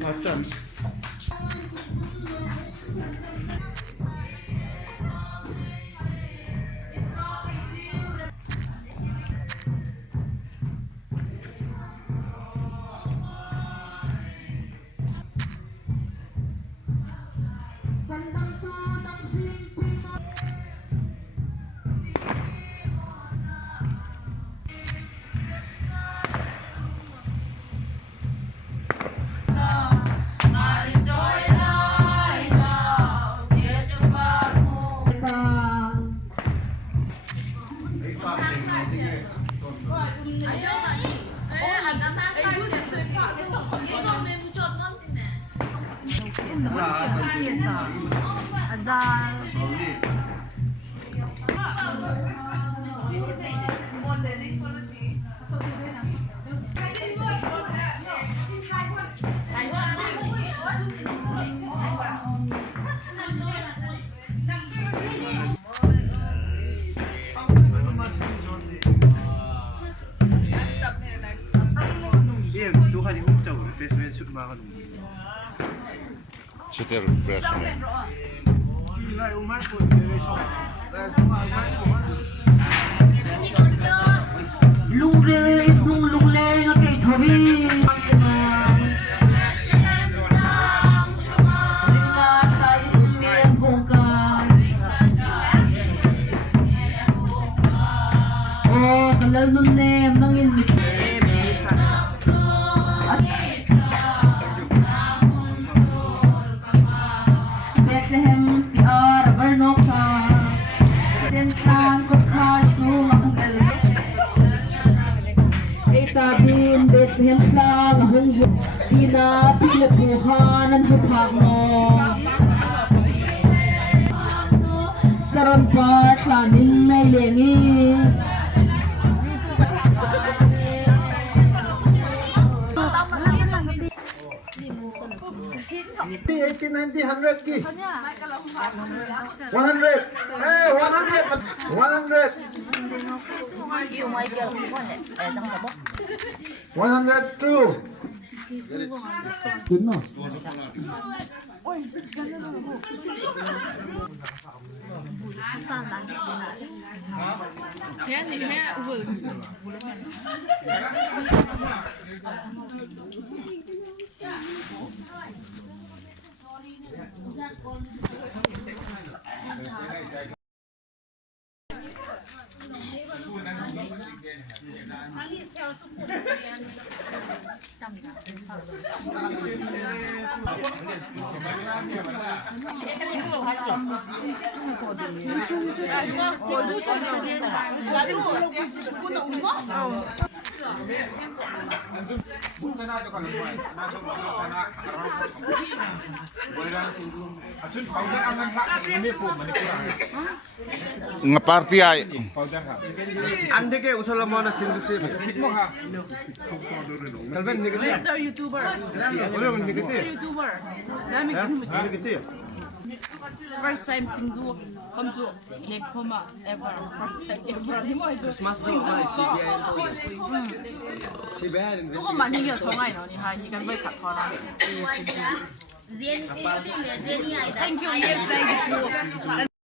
맞죠? C'était refreshment. Lung le nga kay Tobi. Ringa tayo ulit buka. Oh, kalal nun nem nang hindi. Bethlehem si Arbarnoka. Tentang kutkasu makagel. Itabin Bethlehem lang hunggo. Tina pilapuhanan hupakno. Saron patlanin may lengi. 80, 90, 100 ki. 100. Hey, 100. 100. 102. Good no. Nga party ay. Ande ke usala mo na SingZu. Kalban negatif. Mr. YouTuber. Ulo negatif. YouTuber. Negatif. First time SingZu come to Nepoma ever. First time ever. Ni mo ito. SingZu ko. Ito ko man yung thong ay no. Ni ha, ni kan boy kat thong na. Thank you. Yes, thank you.